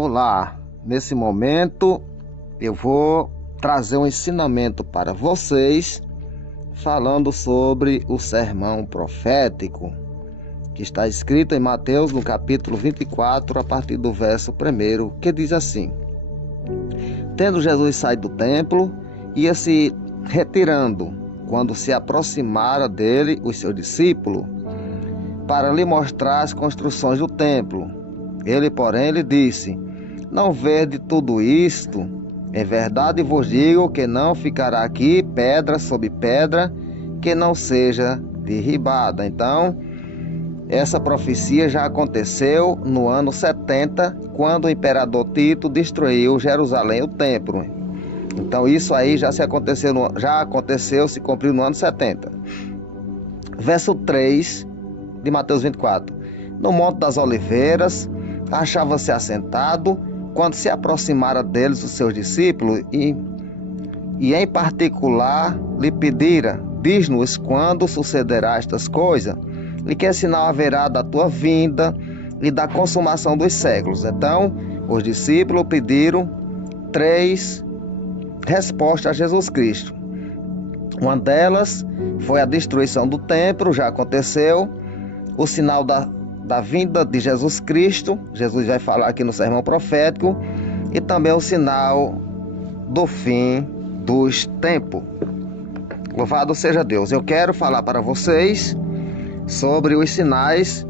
Olá, nesse momento eu vou trazer um ensinamento para vocês falando sobre o sermão profético que está escrito em Mateus no capítulo 24 a partir do verso 1, que diz assim: Tendo Jesus saído do templo, ia se retirando, quando se aproximara dele os seus discípulos, para lhe mostrar as construções do templo. Ele, porém, lhe disse: Não vede tudo isto? Em verdade vos digo que não ficará aqui pedra sobre pedra que não seja derribada. Então, essa profecia já aconteceu no ano 70, quando o imperador Tito destruiu Jerusalém, o templo. Então isso aí já aconteceu, se cumpriu no ano 70. Verso 3 de Mateus 24. No Monte das Oliveiras, achava-se assentado, quando se aproximara deles os seus discípulos e em particular lhe pedira: diz-nos quando sucederá estas coisas, e que sinal haverá da tua vinda e da consumação dos séculos. Então, os discípulos pediram 3 respostas a Jesus Cristo. Uma delas foi a destruição do templo, já aconteceu. O sinal da vinda de Jesus Cristo, Jesus vai falar aqui no sermão profético, e também o sinal do fim dos tempos. Louvado seja Deus. Eu quero falar para vocês sobre os sinais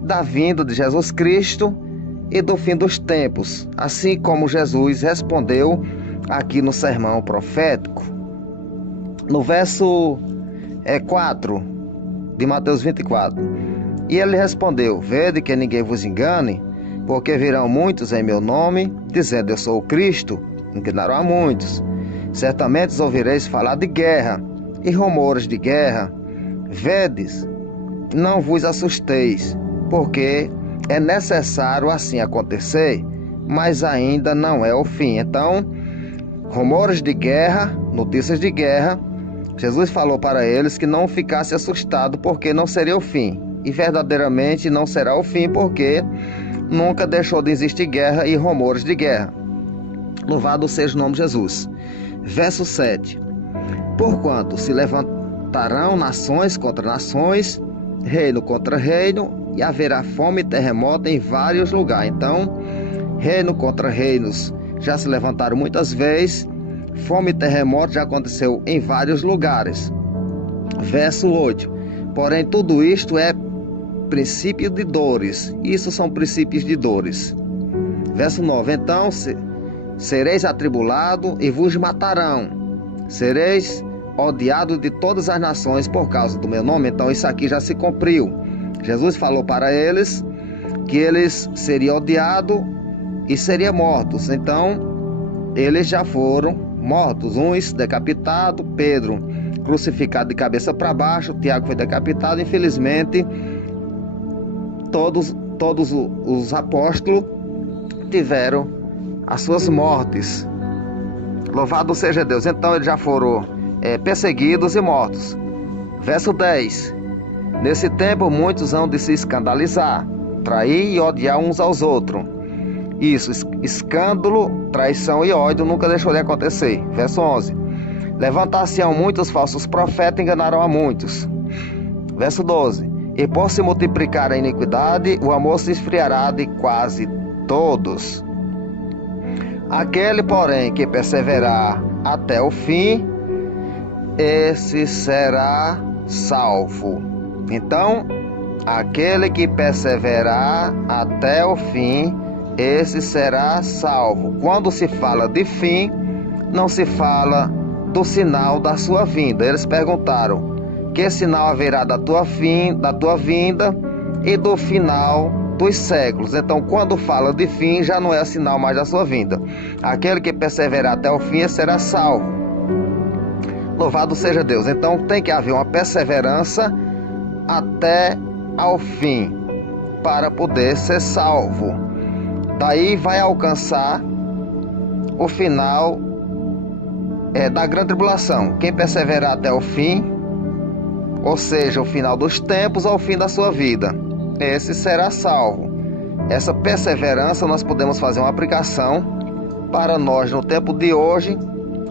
da vinda de Jesus Cristo e do fim dos tempos, assim como Jesus respondeu aqui no sermão profético. No verso 4 de Mateus 24. E ele respondeu: Vede que ninguém vos engane, porque virão muitos em meu nome, dizendo: Eu sou o Cristo, enganarão a muitos. Certamente ouvireis falar de guerra e rumores de guerra. Vedes, não vos assusteis, porque é necessário assim acontecer, mas ainda não é o fim. Então, rumores de guerra, notícias de guerra, Jesus falou para eles que não ficasse assustado, porque não seria o fim. E verdadeiramente não será o fim, porque nunca deixou de existir guerra e rumores de guerra. Louvado seja o nome de Jesus. Verso 7. Porquanto se levantarão nações contra nações, reino contra reino, e haverá fome e terremoto em vários lugares. Então, reino contra reinos já se levantaram muitas vezes, fome e terremoto já aconteceu em vários lugares. Verso 8. Porém, tudo isto é princípio de dores. Isso são princípios de dores. Verso 9. Então, sereis atribulados e vos matarão. Sereis odiado de todas as nações por causa do meu nome. Então isso aqui já se cumpriu. Jesus falou para eles que eles seriam odiados e seriam mortos. Então eles já foram mortos, uns decapitados, Pedro crucificado de cabeça para baixo, Tiago foi decapitado. Infelizmente todos os apóstolos tiveram as suas mortes. Louvado seja Deus. Então eles já foram perseguidos e mortos. Verso 10. Nesse tempo muitos hão de se escandalizar, trair e odiar uns aos outros. Isso, escândalo, traição e ódio nunca deixou de acontecer. Verso 11. Levantar-se-ão muitos falsos profetas e enganarão a muitos. Verso 12. E por se multiplicar a iniquidade, o amor se esfriará de quase todos. Aquele, porém, que perseverar até o fim, esse será salvo. Então, aquele que perseverar até o fim, esse será salvo. Quando se fala de fim, não se fala do sinal da sua vinda. Eles perguntaram: que sinal haverá da tua vinda e do final dos séculos? Então, quando fala de fim, já não é sinal mais da sua vinda. Aquele que perseverar até o fim será salvo. Louvado seja Deus. Então tem que haver uma perseverança até ao fim para poder ser salvo. Daí vai alcançar o final da grande tribulação. Quem perseverar até o fim, ou seja, o final dos tempos ou o fim da sua vida, esse será salvo. essa perseverança nós podemos fazer uma aplicação para nós no tempo de hoje,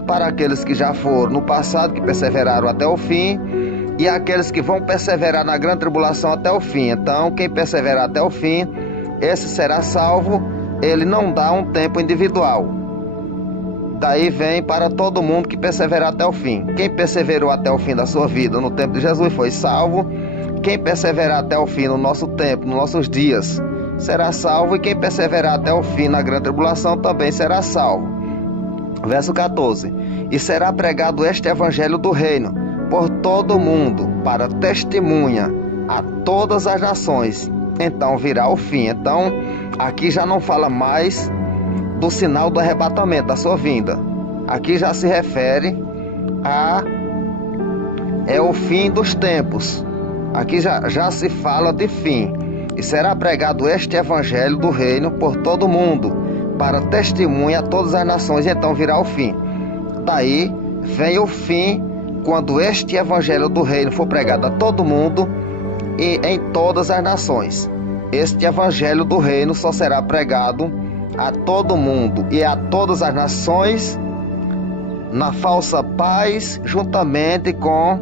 para aqueles que já foram no passado, que perseveraram até o fim, e aqueles que vão perseverar na grande tribulação até o fim. Então, quem perseverar até o fim, esse será salvo. Ele não dá um tempo individual. Daí vem para todo mundo que perseverar até o fim. Quem perseverou até o fim da sua vida no tempo de Jesus foi salvo. Quem perseverar até o fim no nosso tempo, nos nossos dias, será salvo. E quem perseverar até o fim na grande tribulação também será salvo. Verso 14. E será pregado este evangelho do reino por todo o mundo, para testemunha a todas as nações. Então virá o fim. Então, aqui já não fala mais do sinal do arrebatamento, da sua vinda. Aqui já se refere o fim dos tempos. Aqui já se fala de fim. E será pregado este evangelho do reino por todo o mundo, para testemunha a todas as nações. Então virá o fim. Daí vem o fim, quando este evangelho do reino for pregado a todo mundo e em todas as nações. Este evangelho do reino só será pregado a todo mundo e a todas as nações na falsa paz, juntamente com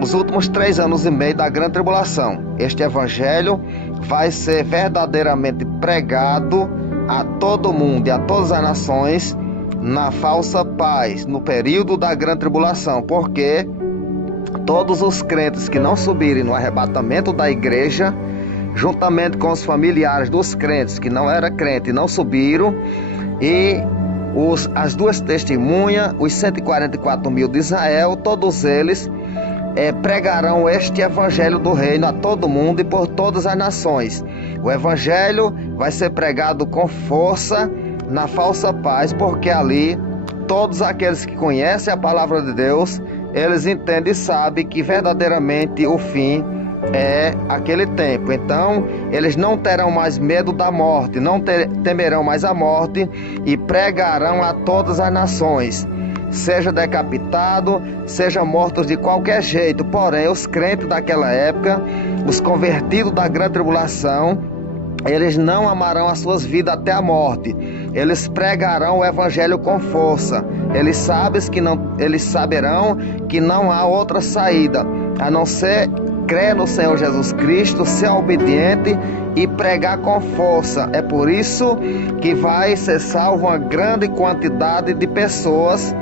os últimos 3 anos e meio da grande tribulação. Este evangelho vai ser verdadeiramente pregado a todo mundo e a todas as nações na falsa paz, no período da grande tribulação, porque todos os crentes que não subirem no arrebatamento da igreja, juntamente com os familiares dos crentes que não eram crentes e não subiram, e as 2 testemunhas, os 144 mil de Israel, todos eles pregarão este evangelho do reino a todo mundo e por todas as nações. O evangelho vai ser pregado com força na falsa paz, porque ali todos aqueles que conhecem a palavra de Deus, eles entendem e sabem que verdadeiramente o fim é aquele tempo. Então eles não terão mais medo da morte, não temerão mais a morte, e pregarão a todas as nações, seja decapitado, seja mortos de qualquer jeito. Porém, os crentes daquela época, os convertidos da grande tribulação, eles não amarão as suas vidas até a morte. Eles pregarão o evangelho com força. Eles saberão que não há outra saída a não ser crer no Senhor Jesus Cristo, ser obediente e pregar com força. É por isso que vai ser salvo uma grande quantidade de pessoas,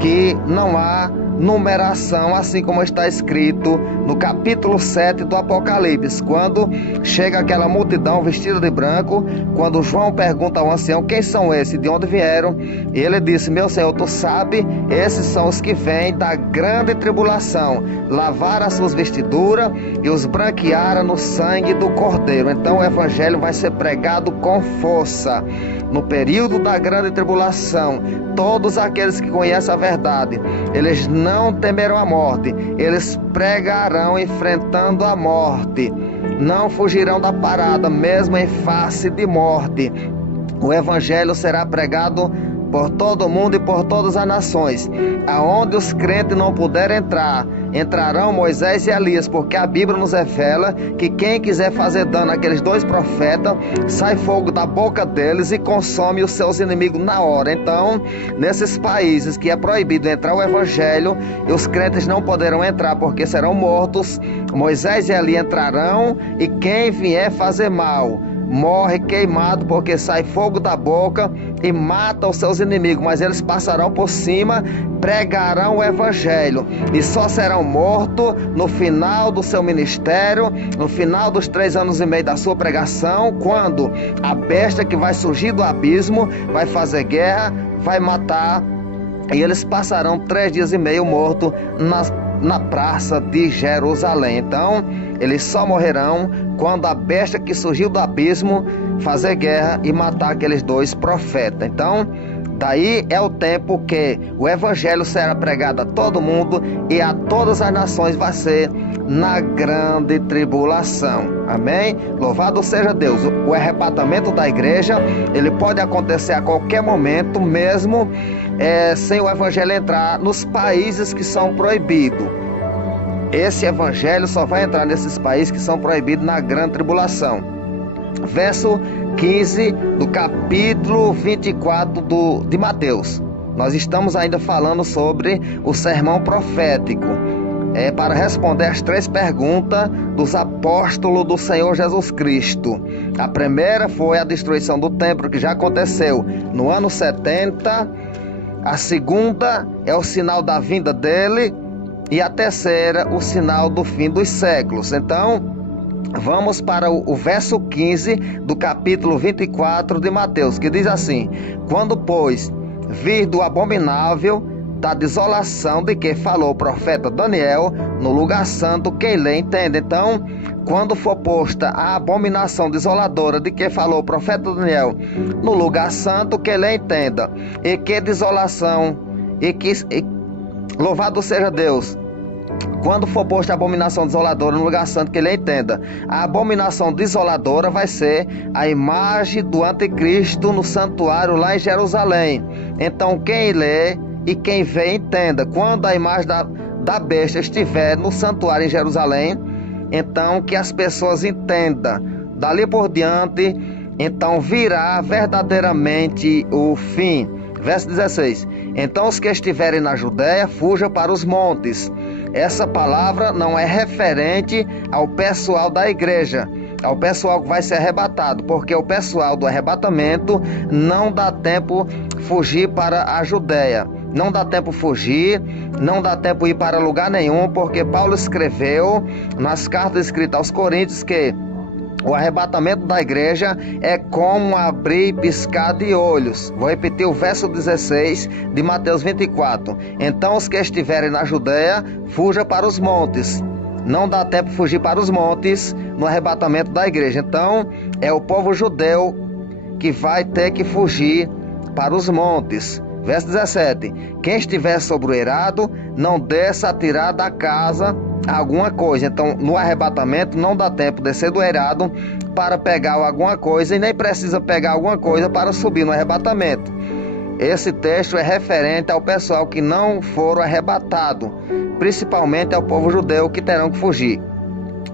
que não há numeração, assim como está escrito no capítulo 7 do Apocalipse, quando chega aquela multidão vestida de branco, quando João pergunta ao ancião: quem são esses, de onde vieram? E ele disse: meu Senhor, tu sabe, esses são os que vêm da grande tribulação, lavaram as suas vestiduras e os branquearam no sangue do Cordeiro. Então o evangelho vai ser pregado com força no período da grande tribulação. Todos aqueles que conhecem a verdade, eles não temerão a morte, eles pregarão enfrentando a morte, não fugirão da parada, mesmo em face de morte. O evangelho será pregado por todo mundo e por todas as nações. Aonde os crentes não puderem entrar, entrarão Moisés e Elias, porque a Bíblia nos revela que quem quiser fazer dano àqueles 2 profetas, sai fogo da boca deles e consome os seus inimigos na hora. Então, nesses países que é proibido entrar o evangelho, e os crentes não poderão entrar porque serão mortos, Moisés e Elias entrarão, e quem vier fazer mal morre queimado, porque sai fogo da boca e mata os seus inimigos. Mas eles passarão por cima, pregarão o evangelho e só serão mortos no final do seu ministério, no final dos 3 anos e meio da sua pregação, quando a besta que vai surgir do abismo vai fazer guerra, vai matar, e eles passarão 3 dias e meio mortos na praça de Jerusalém. Então eles só morrerão quando a besta que surgiu do abismo fazer guerra e matar aqueles 2 profetas. Então daí é o tempo que o evangelho será pregado a todo mundo e a todas as nações, vai ser na grande tribulação. Amém? Louvado seja Deus. O arrebatamento da igreja, ele pode acontecer a qualquer momento, mesmo sem o evangelho entrar nos países que são proibidos. Esse evangelho só vai entrar nesses países que são proibidos na grande tribulação. Verso 15 do capítulo 24 de Mateus. Nós estamos ainda falando sobre o sermão profético. Para responder as 3 perguntas dos apóstolos do Senhor Jesus Cristo. A primeira foi a destruição do templo, que já aconteceu no ano 70. A segunda é o sinal da vinda dele. E a terceira, o sinal do fim dos séculos. Então, vamos para o verso 15 do capítulo 24 de Mateus, que diz assim: quando, pois, vir do abominável da desolação de que falou o profeta Daniel no lugar santo, quem lê entende. Então, quando for posta a abominação desoladora de que falou o profeta Daniel no lugar santo, quem lê entenda. E que desolação, louvado seja Deus, quando for posta a abominação desoladora no lugar santo, que ele entenda. A abominação desoladora vai ser a imagem do anticristo no santuário lá em Jerusalém. Então quem lê e quem vê entenda. Quando a imagem da besta estiver no santuário em Jerusalém, então que as pessoas entendam. Dali por diante, então virá verdadeiramente o fim. Verso 16: então os que estiverem na Judéia fujam para os montes. Essa palavra não é referente ao pessoal da igreja, ao pessoal que vai ser arrebatado, porque o pessoal do arrebatamento não dá tempo fugir para a Judéia. Não dá tempo fugir, não dá tempo ir para lugar nenhum, porque Paulo escreveu nas cartas escritas aos Coríntios que o arrebatamento da igreja é como abrir e piscar de olhos. Vou repetir o verso 16 de Mateus 24. Então os que estiverem na Judéia, fujam para os montes. Não dá tempo de fugir para os montes no arrebatamento da igreja. Então é o povo judeu que vai ter que fugir para os montes. Verso 17: quem estiver sobre o eirado, não desça a tirar da casa alguma coisa. Então, no arrebatamento, não dá tempo de descer do eirado para pegar alguma coisa, e nem precisa pegar alguma coisa para subir no arrebatamento. Esse texto é referente ao pessoal que não foram arrebatados, principalmente ao povo judeu que terão que fugir.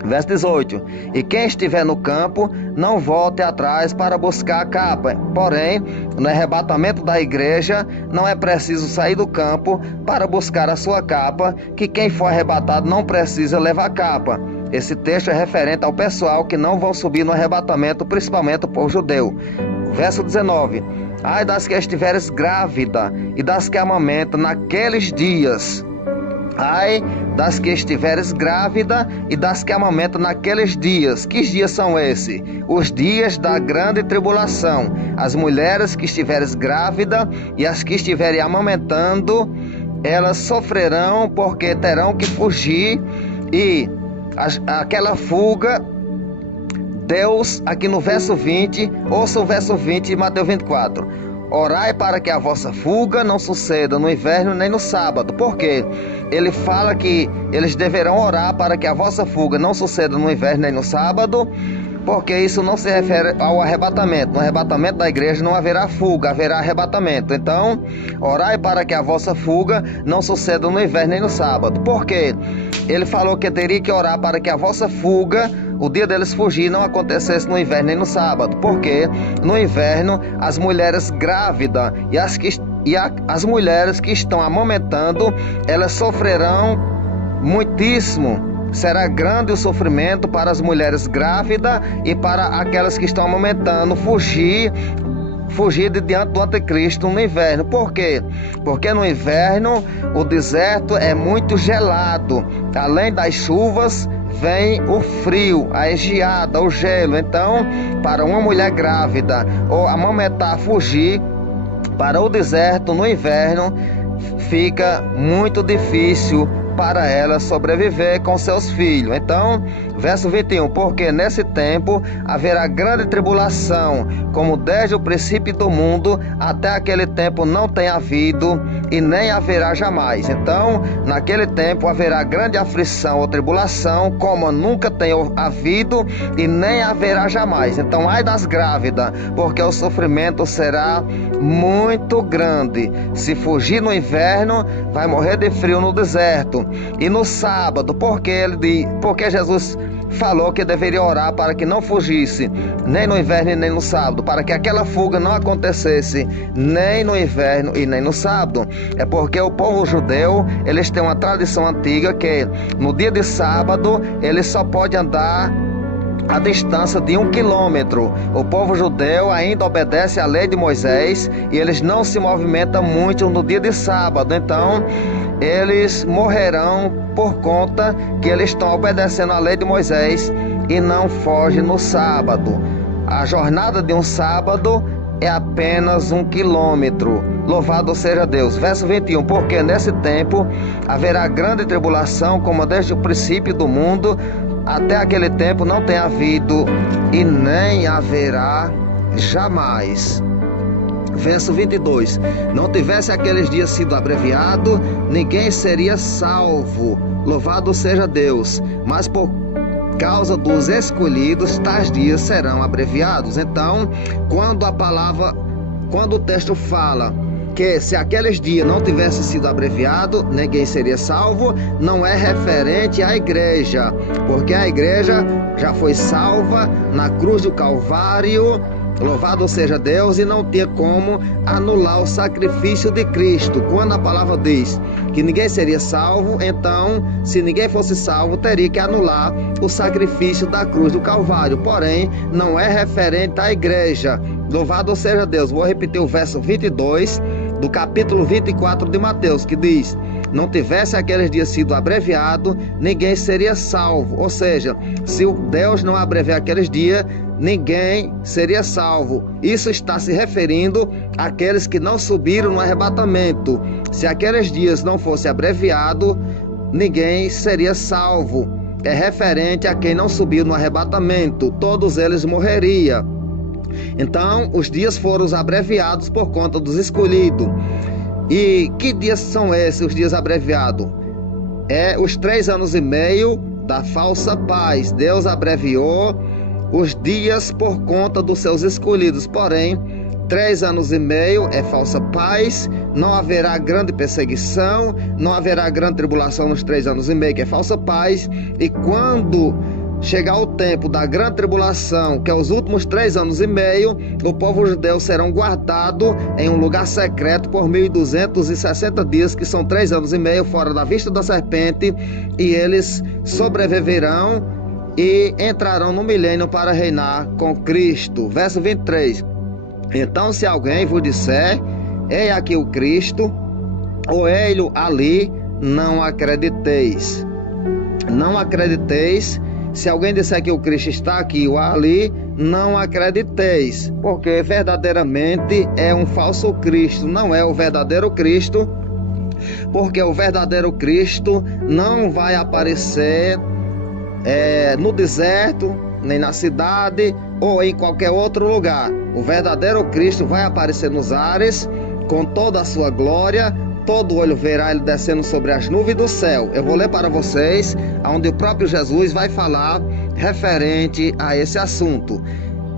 Verso 18: e quem estiver no campo, não volte atrás para buscar a capa. Porém, no arrebatamento da igreja, não é preciso sair do campo para buscar a sua capa, que quem for arrebatado não precisa levar capa. Esse texto é referente ao pessoal que não vão subir no arrebatamento, principalmente o povo judeu. Verso 19: ai das que estiveres grávida e das que amamentam naqueles dias. Ai das que estiveres grávida e das que amamentam naqueles dias. Que dias são esses? Os dias da grande tribulação. As mulheres que estiveres grávida e as que estiverem amamentando, elas sofrerão, porque terão que fugir. E aquela fuga, Deus, aqui no verso 20, ouça o verso 20 de Mateus 24. Orai para que a vossa fuga não suceda no inverno nem no sábado. Por quê? Ele fala que eles deverão orar para que a vossa fuga não suceda no inverno nem no sábado, porque isso não se refere ao arrebatamento. No arrebatamento da igreja não haverá fuga, haverá arrebatamento. Então, orai para que a vossa fuga não suceda no inverno nem no sábado. Por quê? Ele falou que teria que orar para que a vossa fuga, o dia deles fugir, não acontecesse no inverno nem no sábado. Porque no inverno as mulheres grávidas e as mulheres que estão amamentando, elas sofrerão muitíssimo. Será grande o sofrimento para as mulheres grávidas e para aquelas que estão amamentando fugir de diante do anticristo no inverno. Por quê? Porque no inverno o deserto é muito gelado. Além das chuvas, vem o frio, a geada, o gelo. Então, para uma mulher grávida ou amamentar, fugir para o deserto no inverno, fica muito difícil para ela sobreviver com seus filhos. Então, verso 21, porque nesse tempo haverá grande tribulação, como desde o princípio do mundo até aquele tempo não tem havido e nem haverá jamais. Então, naquele tempo haverá grande aflição ou tribulação, como nunca tem havido e nem haverá jamais. Então, ai das grávidas, porque o sofrimento será muito grande. Se fugir no inverno, vai morrer de frio no deserto. E no sábado, porque Jesus falou que deveria orar para que não fugisse nem no inverno e nem no sábado, para que aquela fuga não acontecesse nem no inverno e nem no sábado. É porque o povo judeu, eles têm uma tradição antiga que no dia de sábado ele só pode andar a distância de 1 quilômetro. O povo judeu ainda obedece à lei de Moisés e eles não se movimentam muito no dia de sábado. Então, eles morrerão por conta que eles estão obedecendo à lei de Moisés e não fogem no sábado. A jornada de um sábado é apenas 1 quilômetro. Louvado seja Deus. Verso 21. Porque nesse tempo haverá grande tribulação, como desde o princípio do mundo até aquele tempo não tem havido e nem haverá jamais. Verso 22. Não tivesse aqueles dias sido abreviado, ninguém seria salvo. Louvado seja Deus. Mas por causa dos escolhidos, tais dias serão abreviados. Então, quando o texto fala que se aqueles dias não tivessem sido abreviados, ninguém seria salvo, não é referente à igreja, porque a igreja já foi salva na cruz do Calvário, louvado seja Deus, e não tinha como anular o sacrifício de Cristo. Quando a palavra diz que ninguém seria salvo, então, se ninguém fosse salvo, teria que anular o sacrifício da cruz do Calvário. Porém, não é referente à igreja. Louvado seja Deus. Vou repetir o verso 22 do capítulo 24 de Mateus, que diz: não tivesse aqueles dias sido abreviado, ninguém seria salvo. Ou seja, se Deus não abreviar aqueles dias, ninguém seria salvo. Isso está se referindo àqueles que não subiram no arrebatamento. Se aqueles dias não fosse abreviado, ninguém seria salvo. É referente a quem não subiu no arrebatamento. Todos eles morreriam. Então, os dias foram abreviados por conta dos escolhidos. E que dias são esses, os dias abreviados? É os 3 anos e meio da falsa paz. Deus abreviou os dias por conta dos seus escolhidos. Porém, 3 anos e meio é falsa paz, não haverá grande perseguição, não haverá grande tribulação nos 3 anos e meio, que é falsa paz. E quando chegar o tempo da grande tribulação, que é os últimos 3 anos e meio, o povo judeu serão guardado em um lugar secreto por 1260 dias, que são 3 anos e meio, fora da vista da serpente, e eles sobreviverão e entrarão no milênio para reinar com Cristo. Verso 23. Então, se alguém vos disser, ei aqui o Cristo, ou ei-lo ali, não acrediteis. Não acrediteis. Se alguém disser que o Cristo está aqui ou ali, não acrediteis, porque verdadeiramente é um falso Cristo, não é o verdadeiro Cristo, porque o verdadeiro Cristo não vai aparecer no deserto, nem na cidade ou em qualquer outro lugar. O verdadeiro Cristo vai aparecer nos ares com toda a sua glória. Todo olho verá ele descendo sobre as nuvens do céu. Eu vou ler para vocês, onde o próprio Jesus vai falar referente a esse assunto.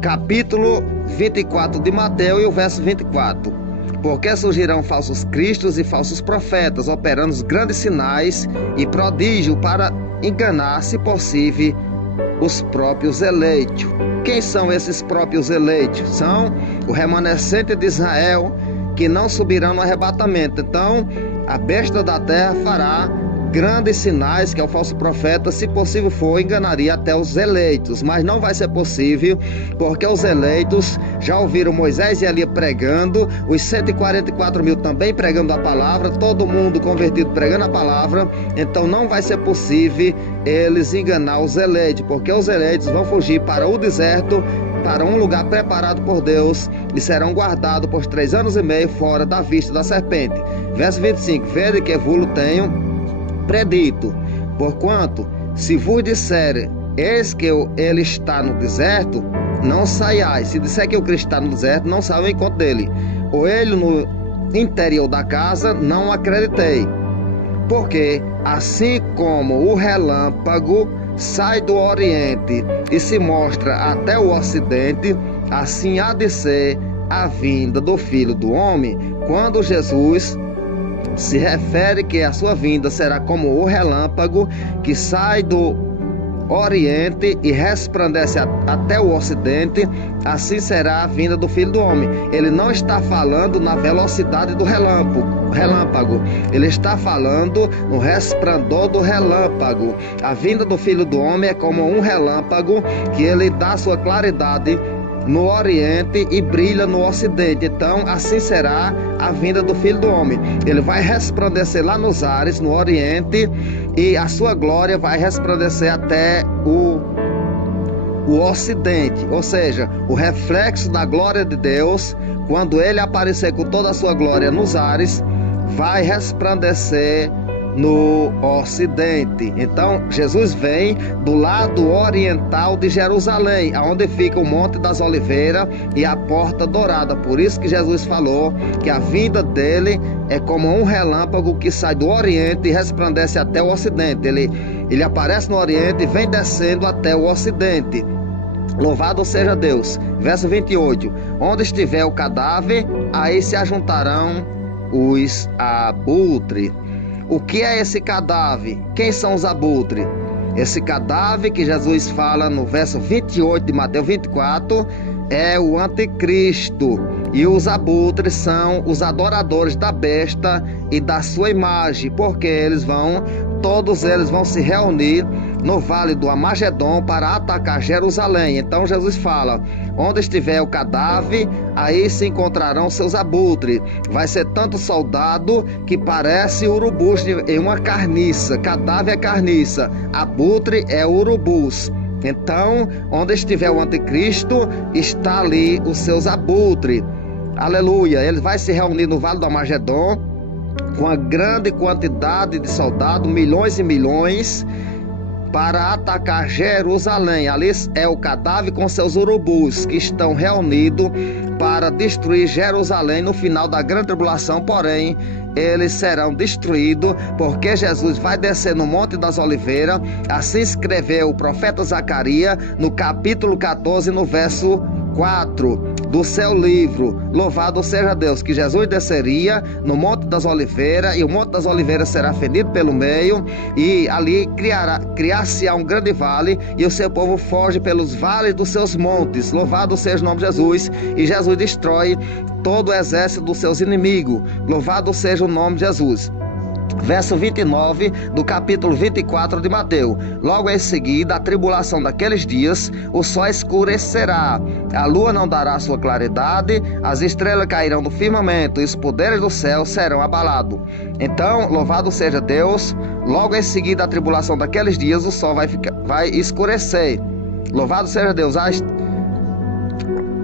Capítulo 24 de Mateus e o verso 24. Porque surgirão falsos cristos e falsos profetas, operando grandes sinais e prodígios para enganar, se possível, os próprios eleitos. Quem são esses próprios eleitos? São o remanescente de Israel, que não subirão no arrebatamento. Então, a besta da terra fará grandes sinais, que é o falso profeta, se possível for, enganaria até os eleitos, mas não vai ser possível, porque os eleitos já ouviram Moisés e Elias pregando, os 144 mil também pregando a palavra, todo mundo convertido pregando a palavra. Então não vai ser possível eles enganar os eleitos, porque os eleitos vão fugir para o deserto, para um lugar preparado por Deus, e serão guardados por 3 anos e meio fora da vista da serpente. Verso 25. Vede que vos tenho predito, porquanto, se vos disser, eis que ele está no deserto, não saiais. Se disser que o Cristo está no deserto, não saiam ao encontro dele. Ou ele no interior da casa, não acreditei. Porque assim como o relâmpago sai do oriente e se mostra até o ocidente, assim há de ser a vinda do Filho do Homem. Quando Jesus se refere que a sua vinda será como o relâmpago que sai do oriente e resplandece até o ocidente, assim será a vinda do Filho do Homem. Ele não está falando na velocidade do relâmpago. Ele está falando no resplendor do relâmpago. A vinda do Filho do Homem é como um relâmpago que ele dá sua claridade no oriente e brilha no ocidente. Então assim será a vinda do Filho do Homem. Ele vai resplandecer lá nos ares, no oriente, e a sua glória vai resplandecer até o ocidente, ou seja, o reflexo da glória de Deus, quando ele aparecer com toda a sua glória nos ares, vai resplandecer no ocidente. Então Jesus vem do lado oriental de Jerusalém, aonde fica o Monte das Oliveiras e a Porta Dourada. Por isso que Jesus falou que a vinda dele é como um relâmpago que sai do oriente e resplandece até o ocidente. Ele aparece no oriente e vem descendo até o ocidente. Louvado seja Deus. Verso 28: onde estiver o cadáver, aí se ajuntarão os abutres. O que é esse cadáver? Quem são os abutres? Esse cadáver que Jesus fala no verso 28 de Mateus 24 é o anticristo. E os abutres são os adoradores da besta e da sua imagem, porque todos eles vão se reunir no vale do Amagedon para atacar Jerusalém. Então Jesus fala: onde estiver o cadáver, aí se encontrarão seus abutres. Vai ser tanto soldado que parece urubus em uma carniça. Cadáver é carniça, abutre é urubus. Então, onde estiver o anticristo, está ali os seus abutres. Aleluia. Ele vai se reunir no vale do Amagedon com a grande quantidade de soldados, milhões e milhões, para atacar Jerusalém. Ali é o cadáver com seus urubus, que estão reunidos para destruir Jerusalém no final da grande tribulação. Porém, eles serão destruídos, porque Jesus vai descer no Monte das Oliveiras. Assim escreveu o profeta Zacarias no capítulo 14, no verso 4 do seu livro. Louvado seja Deus, que Jesus desceria no Monte das Oliveiras, e o Monte das Oliveiras será fendido pelo meio, e ali criar-se-á um grande vale, e o seu povo foge pelos vales dos seus montes. Louvado seja o nome de Jesus. E Jesus destrói todo o exército dos seus inimigos. Louvado seja o nome de Jesus. Verso 29 do capítulo 24 de Mateus: logo em seguida, a tribulação daqueles dias, o sol escurecerá, a lua não dará sua claridade, as estrelas cairão do firmamento e os poderes do céu serão abalados. Então, louvado seja Deus, logo em seguida, a tribulação daqueles dias, o sol vai escurecer. Louvado seja Deus.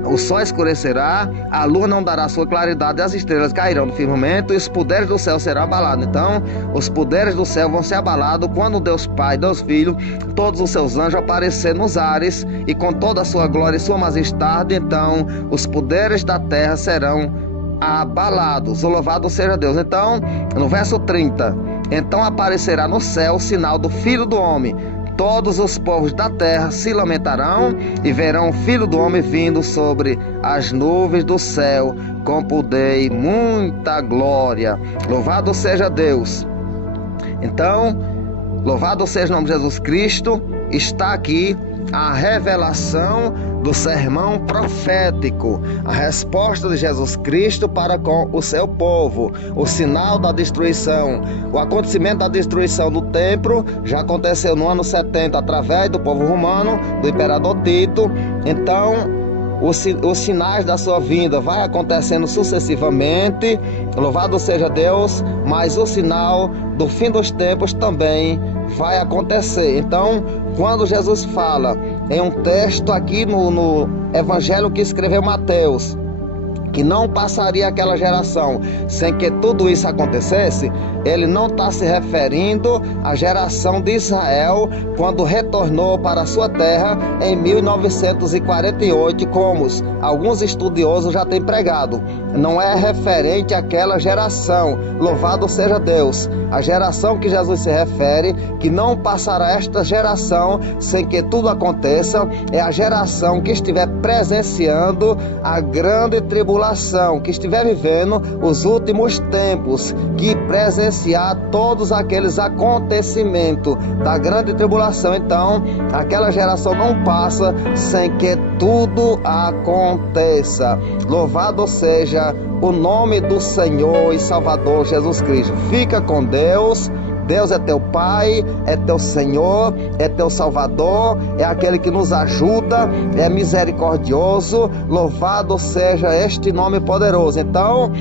O sol escurecerá, a lua não dará sua claridade, as estrelas cairão do firmamento e os poderes do céu serão abalados. Então, os poderes do céu vão ser abalados quando Deus Pai, Deus Filho, todos os seus anjos aparecer nos ares e com toda a sua glória e sua majestade. Então, os poderes da terra serão abalados. O louvado seja Deus. Então, no verso 30: então aparecerá no céu o sinal do Filho do Homem. Todos os povos da terra se lamentarão e verão o Filho do Homem vindo sobre as nuvens do céu com poder e muita glória. Louvado seja Deus. Então, louvado seja o nome de Jesus Cristo. Está aqui a revelação do sermão profético, a resposta de Jesus Cristo para com o seu povo, o sinal da destruição. O acontecimento da destruição do templo já aconteceu no ano 70 através do povo romano, do imperador Tito. Então, os sinais da sua vinda vai acontecendo sucessivamente. Louvado seja Deus. Mas o sinal do fim dos tempos também vai acontecer. Então, quando Jesus fala em um texto aqui no evangelho que escreveu Mateus, que não passaria aquela geração sem que tudo isso acontecesse, ele não está se referindo à geração de Israel quando retornou para a sua terra em 1948, como alguns estudiosos já têm pregado. Não é referente àquela geração. Louvado seja Deus. A geração que Jesus se refere, que não passará esta geração sem que tudo aconteça, é a geração que estiver presenciando a grande tribulação, que estiver vivendo os últimos tempos, que presenciar todos aqueles acontecimentos da grande tribulação. Então, aquela geração não passa sem que tudo aconteça. Louvado seja o nome do Senhor e Salvador Jesus Cristo. Fica com Deus. Deus é teu Pai, é teu Senhor, é teu Salvador, é aquele que nos ajuda, é misericordioso. Louvado seja este nome poderoso. Então,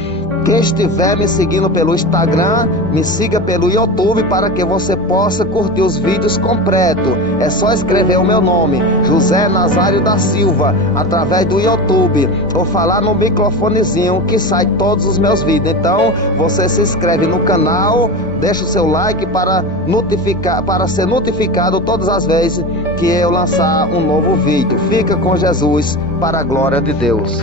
quem estiver me seguindo pelo Instagram, me siga pelo YouTube para que você possa curtir os vídeos completos. É só escrever o meu nome, José Nazário da Silva, através do YouTube, ou falar no microfonezinho que sai todos os meus vídeos. Então, você se inscreve no canal, deixa o seu like para ser notificado todas as vezes que eu lançar um novo vídeo. Fica com Jesus, para a glória de Deus.